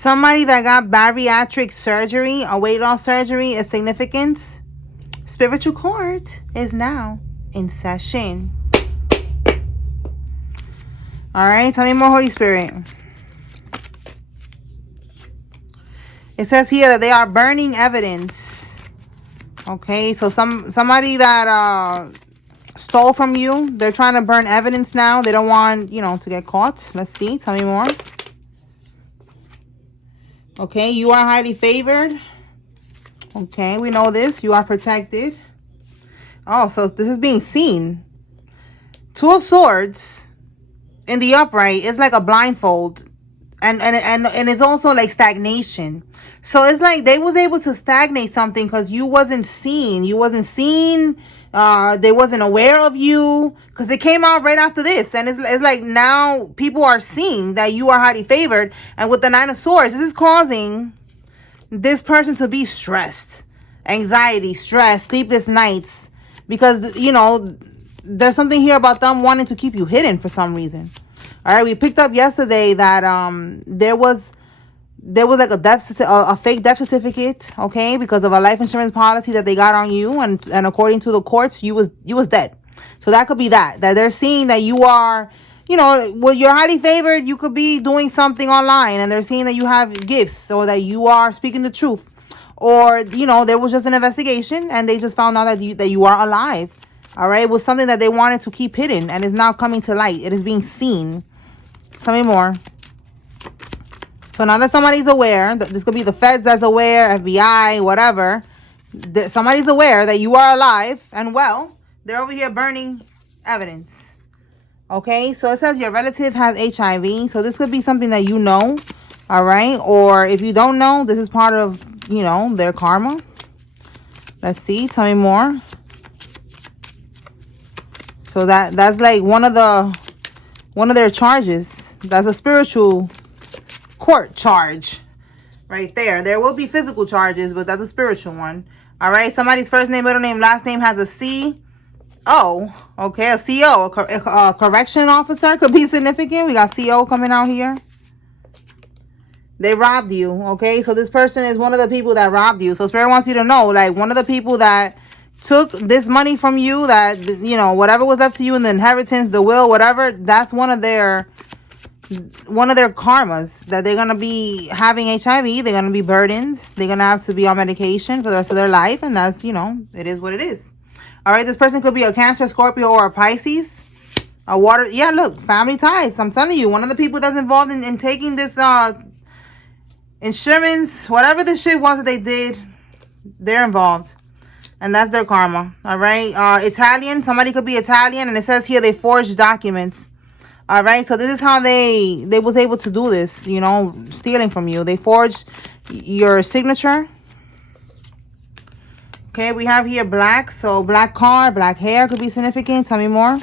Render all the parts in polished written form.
Somebody that got bariatric surgery, a weight loss surgery, is significant. Spiritual court is now in session. All right, tell me more, Holy Spirit. It says here that they are burning evidence. Okay, so somebody that stole from you, they're trying to burn evidence now. They don't want, to get caught. Let's see. Tell me more. Okay, you are highly favored. Okay, we know this. You are protected. Oh, so this is being seen. Two of Swords in the upright is like a blindfold. And it's also like stagnation. So it's like they was able to stagnate something because you wasn't seen. You wasn't seen. They wasn't aware of you because it came out right after this. And it's like now people are seeing that you are highly favored. And with the Nine of Swords, this is causing this person to be stressed. Anxiety, stress, sleepless nights. Because, there's something here about them wanting to keep you hidden for some reason. All right, we picked up yesterday that there was like a fake death certificate, okay, because of a life insurance policy that they got on you, and according to the courts, you was dead. So that could be that they're seeing that you are, well, you're highly favored. You could be doing something online, and they're seeing that you have gifts, or that you are speaking the truth, or there was just an investigation, and they just found out that you are alive. All right, it was something that they wanted to keep hidden, and is now coming to light. It is being seen. Tell me more. So now that somebody's aware, this could be the feds that's aware, FBI, whatever. Somebody's aware that you are alive and well. They're over here burning evidence. Okay, so it says your relative has HIV. So this could be something that you know. All right, or if you don't know, this is part of, their karma. Let's see. Tell me more. So that's like one of their charges. That's a spiritual court charge right there. There will be physical charges, but that's a spiritual one. All right, somebody's first name, middle name, last name has a C. Oh, okay, a CO, a correction officer could be significant. We got CO coming out here. They robbed you, okay? So this person is one of the people that robbed you. So Spirit wants you to know, like, one of the people that took this money from you, that, whatever was left to you in the inheritance, the will, whatever, that's one of their karmas, that they're going to be having HIV. They're going to be burdened. They're going to have to be on medication for the rest of their life. And that's, it is what it is. All right. This person could be a Cancer, Scorpio, or a Pisces. A water. Yeah, look, family ties. I'm telling you, one of the people that's involved in taking this insurance, whatever the shit was that they did, they're involved. And that's their karma. All right. Italian. Somebody could be Italian. And it says here they forged documents. All right. So this is how they was able to do this, stealing from you. They forged your signature. Okay. We have here black. So black car, black hair could be significant. Tell me more.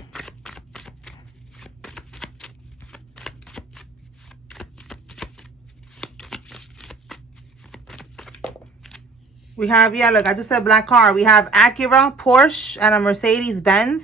We have, yeah, look, I just said black car. We have Acura, Porsche, and a Mercedes Benz.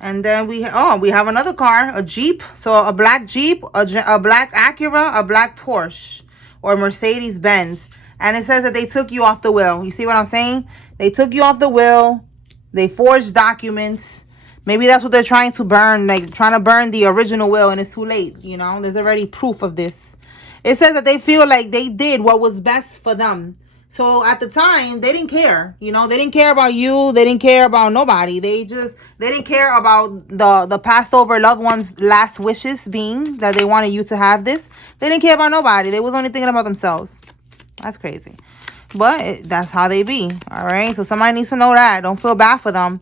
And then we have another car, a Jeep. So a black Jeep, a black Acura, a black Porsche, or Mercedes Benz. And it says that they took you off the will. You see what I'm saying? They took you off the will. They forged documents. Maybe that's what they're trying to burn, like trying to burn the original will, and it's too late. There's already proof of this. It says that they feel like they did what was best for them. So at the time, they didn't care. They didn't care about you. They didn't care about nobody. They didn't care about the passed over loved ones' last wishes being that they wanted you to have this. They didn't care about nobody. They was only thinking about themselves. That's crazy. But that's how they be. All right. So somebody needs to know that. Don't feel bad for them.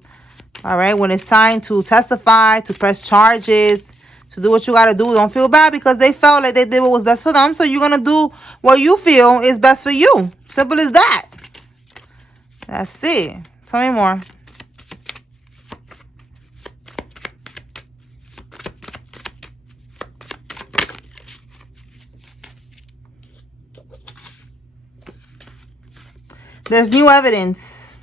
All right. When it's time to testify, to press charges, to do what you got to do, don't feel bad, because they felt like they did what was best for them. So you're going to do what you feel is best for you. Simple as that. That's it. Tell me more. There's new evidence.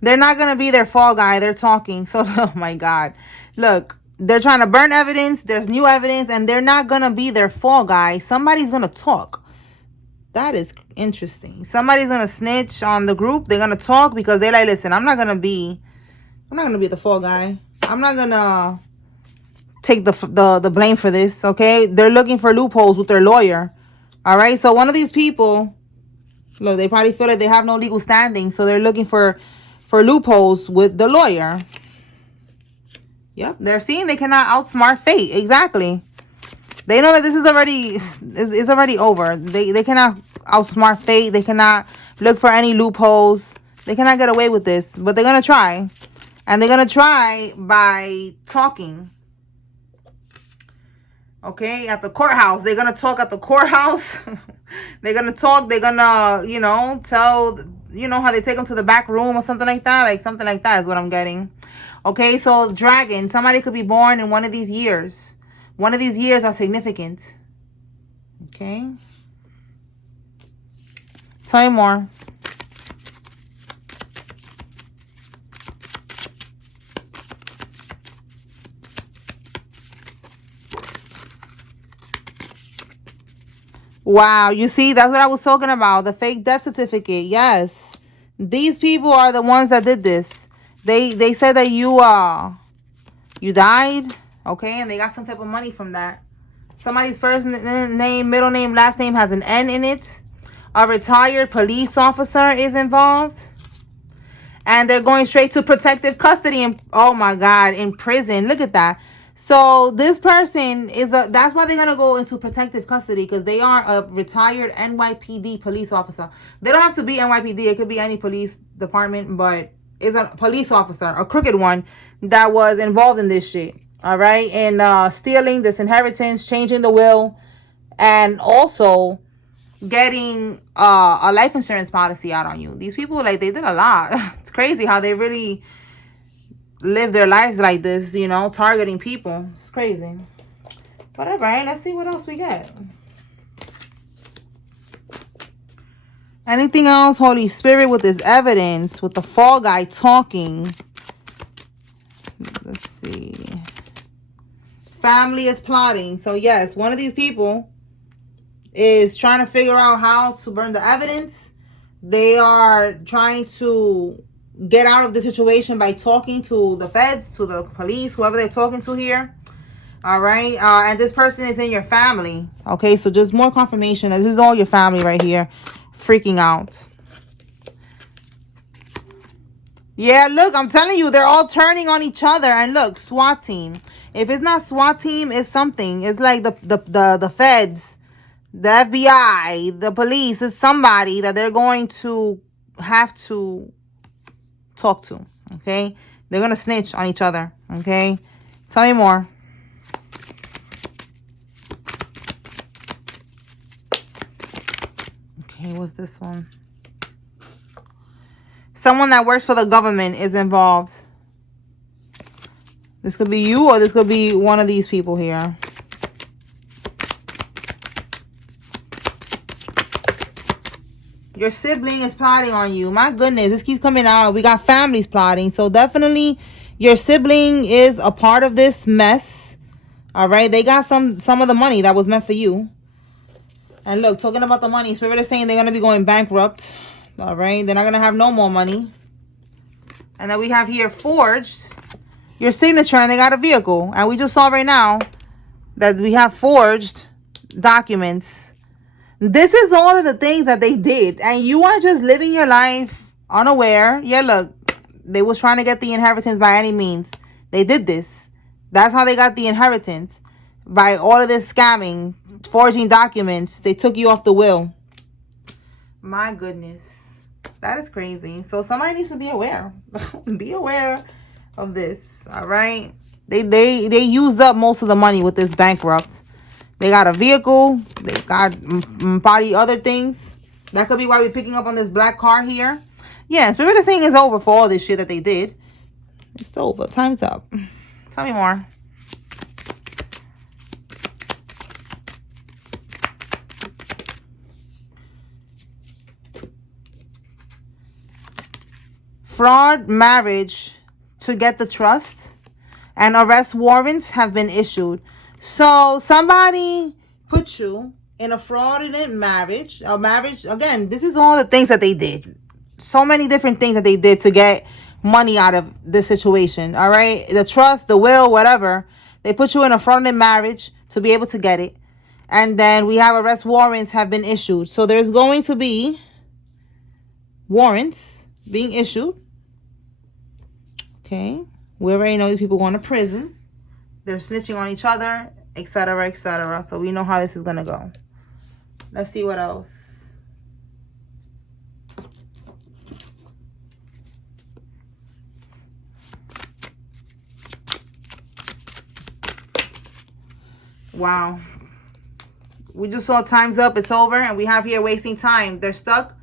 They're not going to be their fall guy. They're talking. So, oh my God. Look, they're trying to burn evidence. There's new evidence, and they're not going to be their fall guy. Somebody's going to talk. That is interesting. Somebody's gonna snitch on the group. They're gonna talk because they're like, listen, I'm not gonna be the fall guy. I'm not gonna take the blame for this. Okay, they're looking for loopholes with their lawyer. All right, so one of these people, look, they probably feel like they have no legal standing, so they're looking for loopholes with the lawyer. Yep, they're seeing they cannot outsmart fate. Exactly. They know that this is already over. They cannot outsmart fate. They cannot look for any loopholes. They cannot get away with this, but they're gonna try, and they're gonna try by talking. Okay, at the courthouse. They're gonna talk at the courthouse. They're gonna talk. They're gonna, tell, how they take them to the back room or something like that. Like something like that is what I'm getting. Okay, so dragon. Somebody could be born in one of these years. One of these years are significant. Okay. Tell me more. Wow, you see, that's what I was talking about. The fake death certificate. Yes. These people are the ones that did this. They said that you died, okay, and they got some type of money from that. Somebody's first name, middle name, last name has an N in it. A retired police officer is involved. And they're going straight to protective custody and, oh my God, in prison. Look at that. So this person that's why they're going to go into protective custody, because they are a retired NYPD police officer. They don't have to be NYPD. It could be any police department, but it's a police officer, a crooked one, that was involved in this shit. All right. And stealing this inheritance, changing the will, and also getting a life insurance policy out on you. These people, like, they did a lot. It's crazy how they really live their lives like this, targeting people. It's crazy. Whatever, right? Let's see what else we get. Anything else, Holy Spirit, with this evidence, with the fall guy talking? Let's see. Family is plotting. So yes, one of these people is trying to figure out how to burn the evidence. They are trying to get out of the situation by talking to the feds, to the police, whoever they're talking to here. All right. And this person is in your family. Okay, so just more confirmation that this is all your family right here freaking out. Yeah, look, I'm telling you, they're all turning on each other. And look, SWAT team. If it's not SWAT team, it's something. It's like the feds, the FBI, the police. Is somebody that they're going to have to talk to. Okay, they're gonna snitch on each other. Okay, tell me more. Okay, what's this one? Someone that works for the government is involved. This could be you, or this could be one of these people here. Your sibling is plotting on you. My goodness, this keeps coming out. We got families plotting. So definitely your sibling is a part of this mess. All right. They got some of the money that was meant for you. And look, talking about the money, Spirit is saying they're going to be going bankrupt. All right. They're not going to have no more money. And then we have here forged your signature, and they got a vehicle. And we just saw right now that we have forged documents. This is all of the things that they did. And you are just living your life unaware. Yeah, look. They was trying to get the inheritance by any means. They did this. That's how they got the inheritance. By all of this scamming, forging documents. They took you off the will. My goodness. That is crazy. So somebody needs to be aware. Be aware of this. All right. They used up most of the money with this bankrupt. They got a vehicle. They got probably other things. That could be why we're picking up on this black car here. Yeah, Spirit is saying it's over for all this shit that they did. It's over. Time's up. Tell me more. Fraud marriage to get the trust, and arrest warrants have been issued. So somebody put you in a fraudulent marriage. A marriage, again, this is all the things that they did. So many different things that they did to get money out of this situation. All right, the trust, the will, whatever. They put you in a fraudulent marriage to be able to get it. And then we have arrest warrants have been issued. So there's going to be warrants being issued. Okay, we already know these people going to prison. They're snitching on each other, etc., etc. So we know how this is going to go. Let's see what else. Wow. We just saw time's up. It's over. And we have here wasting time. They're stuck.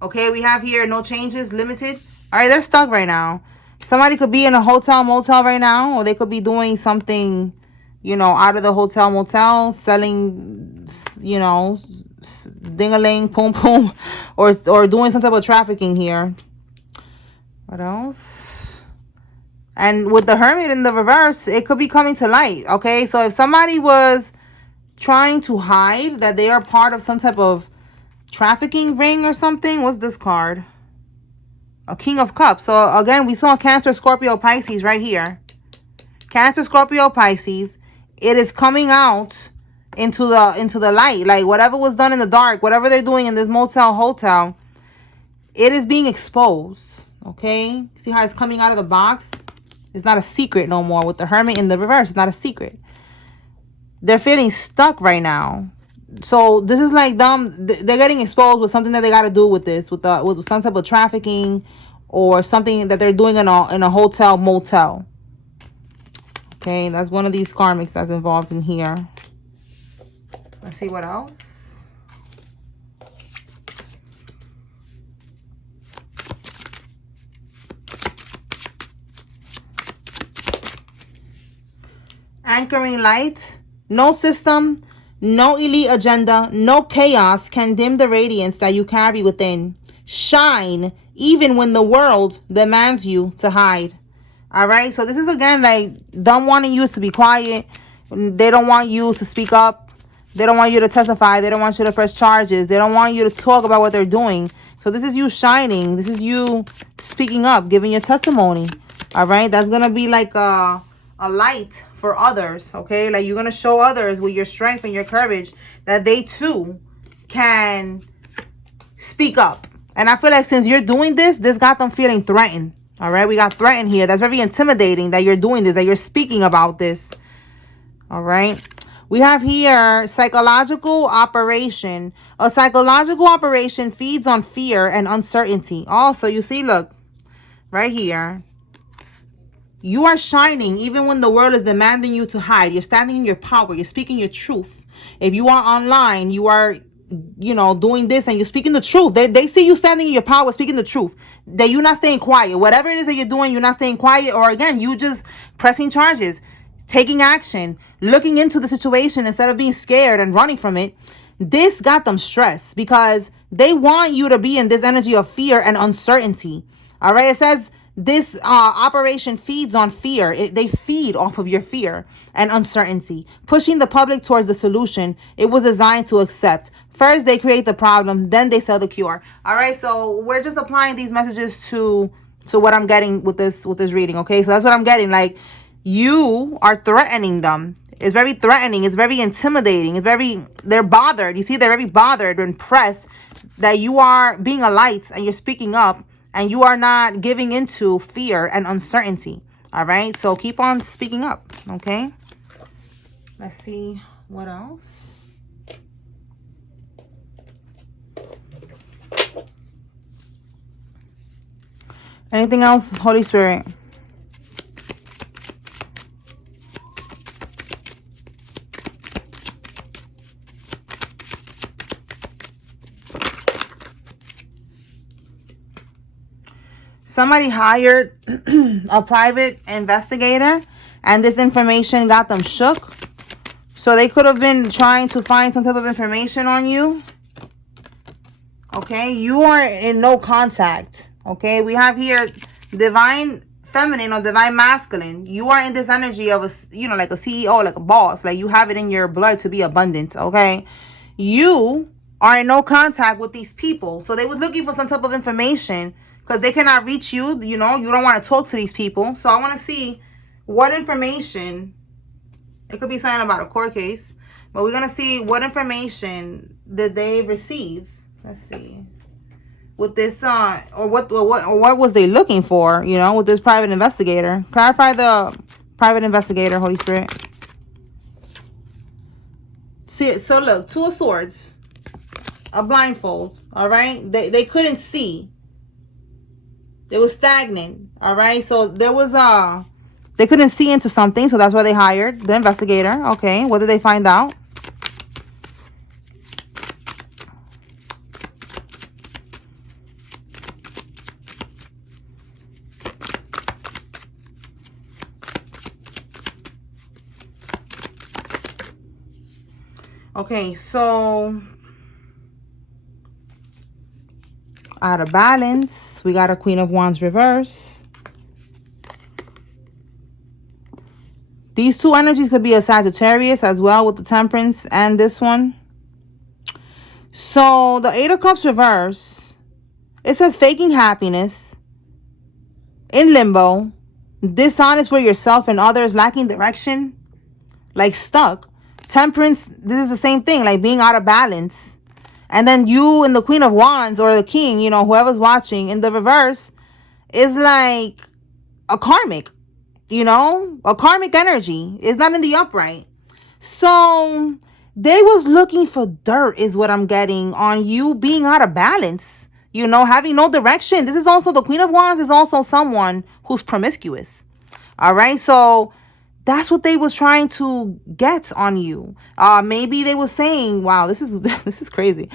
Okay, we have here no changes, limited. All right, they're stuck right now. Somebody could be in a hotel, motel right now. Or they could be doing something, you know, out of the hotel, motel. Selling, you know, ding-a-ling, boom, boom. Or doing some type of trafficking here. What else? And with the Hermit in the reverse, it could be coming to light. Okay, so if somebody was trying to hide that they are part of some type of trafficking ring or something. What's this card? A King of Cups. So again, we saw Cancer, Scorpio, Pisces right here. Cancer, Scorpio, Pisces. It is coming out into the light. Like whatever was done in the dark, whatever they're doing in this motel, hotel, it is being exposed. Okay, see how it's coming out of the box? It's not a secret no more. With the Hermit in the reverse, it's not a secret. They're feeling stuck right now. So this is like them. They're getting exposed with something that they got to do with this, with some type of trafficking or something that they're doing in a hotel, motel. Okay, that's one of these karmics that's involved in here. Let's see what else. Anchoring light. No system, no elite agenda, no chaos can dim the radiance that you carry within. Shine even when the world demands you to hide. All right, so this is again like them wanting you to be quiet. They don't want you to speak up. They don't want you to testify. They don't want you to press charges. They don't want you to talk about what they're doing. So this is you shining. This is you speaking up, giving your testimony. All right, that's gonna be like a light for others. Okay, like you're gonna show others with your strength and your courage that they too can speak up. And I feel like since you're doing this got them feeling threatened. All right, we got threatened here. That's very intimidating that you're doing this, that you're speaking about this. All right, we have here psychological operation. A psychological operation feeds on fear and uncertainty. Also, you see, look right here. You are shining even when the world is demanding you to hide. You're standing in your power. You're speaking your truth. If you are online, you are, you know, doing this and you're speaking the truth. They see you standing in your power, speaking the truth. That you're not staying quiet. Whatever it is that you're doing, you're not staying quiet. Or again, you just pressing charges, taking action, looking into the situation instead of being scared and running from it. This got them stressed because they want you to be in this energy of fear and uncertainty. All right, it says this operation feeds on fear. They feed off of your fear and uncertainty, pushing the public towards the solution it was designed to accept. First, they create the problem, then they sell the cure. All right, so we're just applying these messages to what I'm getting with this reading. Okay, so that's what I'm getting. Like, you are threatening them. It's very threatening. It's very intimidating. They're bothered. You see, they're very bothered and pressed that you are being a light and you're speaking up. And you are not giving into fear and uncertainty. All right. So keep on speaking up. Okay. Let's see what else. Anything else, Holy Spirit? Somebody hired a private investigator and this information got them shook. So they could have been trying to find some type of information on you. Okay, you are in no contact. Okay, we have here divine feminine or divine masculine. You are in this energy of a, you know, like a CEO, like a boss. Like you have it in your blood to be abundant. Okay, you are in no contact with these people. So they were looking for some type of information because they cannot reach you. You know, you don't want to talk to these people. So I want to see what information. It could be something about a court case, but we're going to see what information did they receive. Let's see. With this, or what was they looking for, you know, with this private investigator. Clarify the private investigator, Holy Spirit. See, so look, 2 of Swords, a blindfold, all right? They couldn't see. They were stagnant, all right? So there was they couldn't see into something, so that's why they hired the investigator. Okay, what did they find out? Okay, so out of balance, we got a Queen of Wands reverse. These 2 energies could be a Sagittarius as well with the Temperance and this one. So the 8 of Cups reverse, it says faking happiness, in limbo, dishonest with yourself and others, lacking direction, like stuck. Temperance, this is the same thing, like being out of balance. And then you and the Queen of Wands or the King, you know, whoever's watching, in the reverse is like a karmic, you know, a karmic energy. It's not in the upright. So they was looking for dirt is what I'm getting on you being out of balance, you know, having no direction. This is also, the Queen of Wands is also someone who's promiscuous. All right, so that's what they was trying to get on you. Maybe they was saying, wow, this is crazy.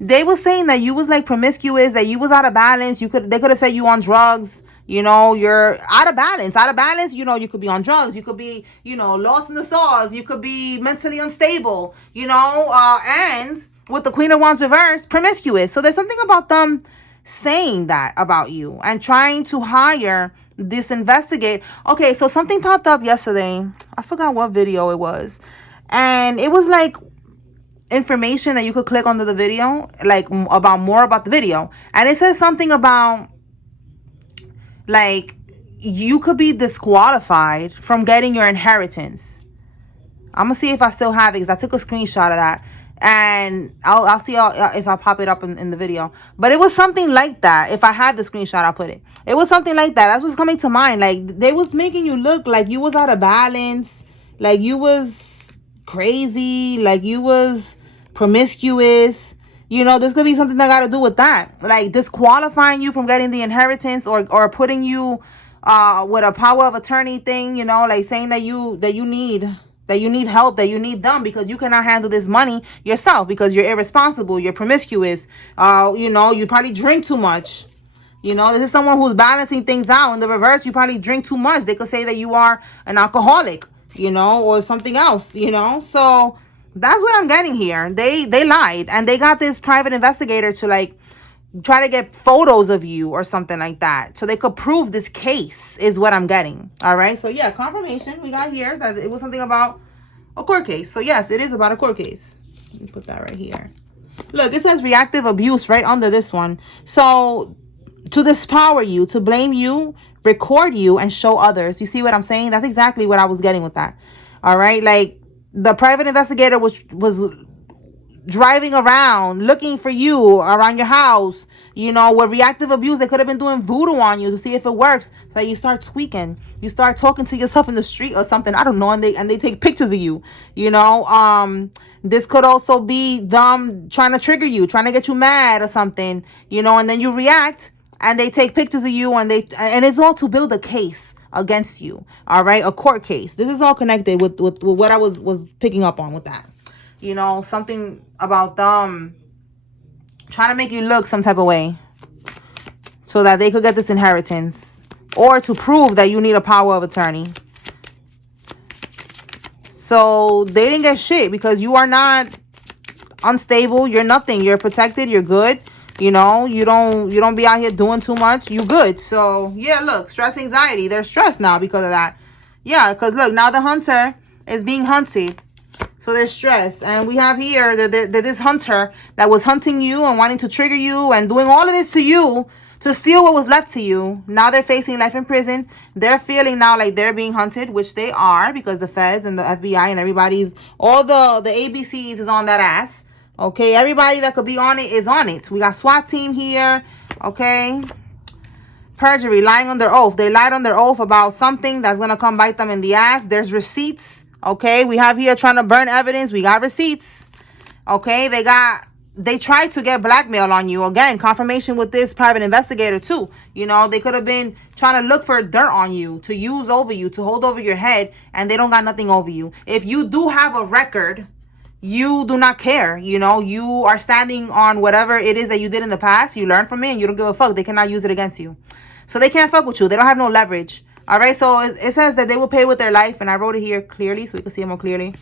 They was saying that you was like promiscuous, that you was out of balance. They could have said you on drugs. You know, you're out of balance. Out of balance, you know, you could be on drugs. You could be, you know, lost in the sauce. You could be mentally unstable, you know, and with the Queen of Wands reverse, promiscuous. So there's something about them saying that about you and trying to hire this investigate. Okay, so something popped up yesterday. I forgot what video it was. And it was like information that you could click under the video, like about more about the video. And it says something about like you could be disqualified from getting your inheritance. I'm gonna see if I still have it because I took a screenshot of that, and I'll see if I pop it up in the video. But it was something like that. If I had the screenshot, I'll put it. It was something like that. That's what's coming to mind. Like they was making you look like you was out of balance, like you was crazy, like you was promiscuous. You know, this could be something that got to do with that, like disqualifying you from getting the inheritance, or putting you with a power of attorney thing. You know, like saying that you need help, that you need them because you cannot handle this money yourself because you're irresponsible, you're promiscuous. You know, you probably drink too much. You know, this is someone who's balancing things out. In the reverse, you probably drink too much. They could say that you are an alcoholic, you know, or something else, you know. So that's what I'm getting here. They lied, and they got this private investigator to like try to get photos of you or something like that so they could prove this case is what I'm getting. All right, so yeah, confirmation we got here that it was something about a court case. So yes, it is about a court case. Let me put that right here. Look, it says reactive abuse right under this one. So to dispower you, to blame you, record you, and show others. You see what I'm saying? That's exactly what I was getting with that. All right, like the private investigator was driving around looking for you around your house, you know, with reactive abuse. They could have been doing voodoo on you to see if it works. So you start tweaking, you start talking to yourself in the street or something, I don't know, and they take pictures of you, you know. This could also be them trying to trigger you, trying to get you mad or something, you know, and then you react and they take pictures of you, and it's all to build a case against you. All right, a court case. This is all connected with what I was picking up on with that. You know, something about them trying to make you look some type of way so that they could get this inheritance, or to prove that you need a power of attorney. So they didn't get shit because you are not unstable. You're nothing. You're protected. You're good. You know, you don't be out here doing too much. You good. So yeah, look, stress, anxiety. They're stressed now because of that. Yeah, because look, now the hunter is being hunted. So they're stressed. And we have here that this hunter that was hunting you and wanting to trigger you and doing all of this to you to steal what was left to you. Now they're facing life in prison. They're feeling now like they're being hunted, which they are, because the feds and the FBI and everybody's, all the ABCs is on that ass. Okay, everybody that could be on it is on it. We got SWAT team here. Okay. Perjury, lying on their oath. They lied on their oath about something that's going to come bite them in the ass. There's receipts. Okay, we have here trying to burn evidence. We got receipts. Okay, they tried to get blackmail on you. Again, confirmation with this private investigator too. You know, they could have been trying to look for dirt on you, to use over you, to hold over your head, and they don't got nothing over you. If you do have a record, you do not care. You know, you are standing on whatever it is that you did in the past. You learn from it and you don't give a fuck. They cannot use it against you. So they can't fuck with you. They don't have no leverage. All right, so it says that they will pay with their life, and I wrote it here clearly so we can see it more clearly.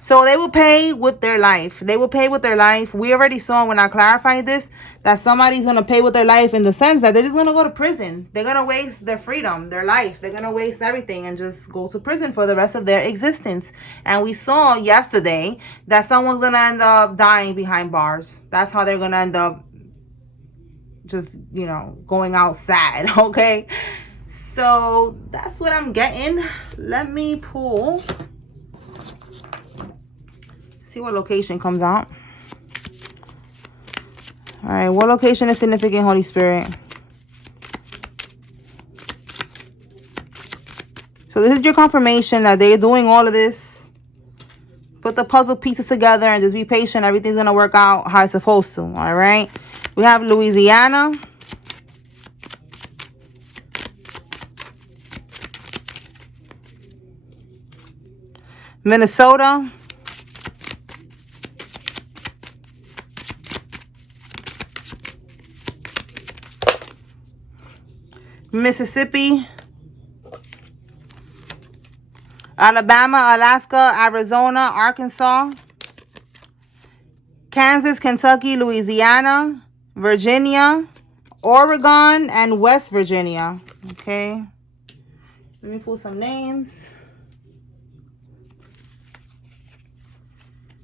So they will pay with their life. They will pay with their life. We already saw when I clarified this that somebody's going to pay with their life in the sense that they're just going to go to prison. They're going to waste their freedom, their life. They're going to waste everything and just go to prison for the rest of their existence. And we saw yesterday that someone's going to end up dying behind bars. That's how they're going to end up just, you know, going out sad, okay? So that's what I'm getting. Let me pull. See what location comes out. All right, what location is significant, Holy Spirit? So this is your confirmation that they're doing all of this. Put the puzzle pieces together and just be patient. Everything's going to work out how it's supposed to. All right. We have Louisiana. Minnesota. Mississippi. Alabama, Alaska, Arizona, Arkansas. Kansas, Kentucky, Louisiana, Virginia, Oregon, and West Virginia. Okay. Let me pull some names.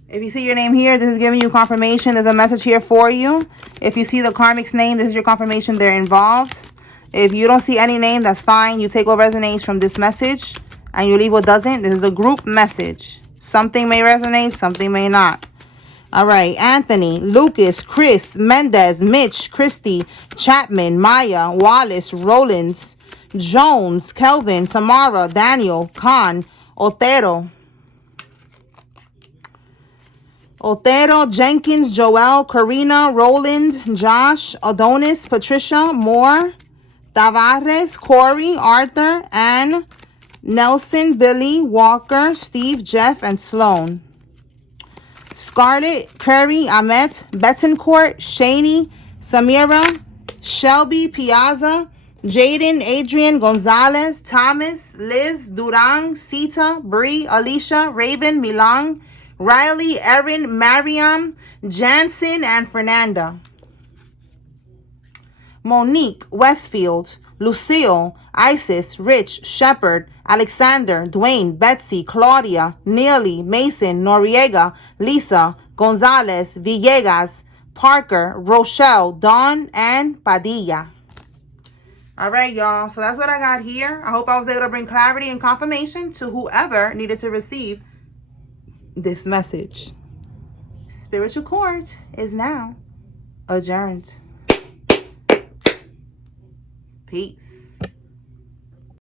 If you see your name here, this is giving you confirmation. There's a message here for you. If you see the Karmic's name, this is your confirmation they're involved. If you don't see any name, that's fine. You take what resonates from this message and you leave what doesn't. This is a group message. Something may resonate, something may not. All right. Anthony, Lucas, Chris, Mendez, Mitch, Christy, Chapman, Maya, Wallace, Rollins, Jones, Kelvin, Tamara, Daniel, Khan, Otero, Jenkins, Joel, Karina, Roland, Josh, Adonis, Patricia, Moore, Tavares, Corey, Arthur, Ann, Nelson, Billy, Walker, Steve, Jeff, and Sloan. Scarlett, Curry, Ahmet, Betancourt, Shaney, Samira, Shelby, Piazza, Jaden, Adrian, Gonzalez, Thomas, Liz, Durang, Sita, Bree, Alicia, Raven, Milan, Riley, Erin, Mariam, Jansen, and Fernanda. Monique, Westfield, Lucille, Isis, Rich, Shepard, Alexander, Dwayne, Betsy, Claudia, Neely, Mason, Noriega, Lisa, Gonzalez, Villegas, Parker, Rochelle, Dawn, and Padilla. All right, y'all. So that's what I got here. I hope I was able to bring clarity and confirmation to whoever needed to receive this message. Spiritual court is now adjourned. Peace.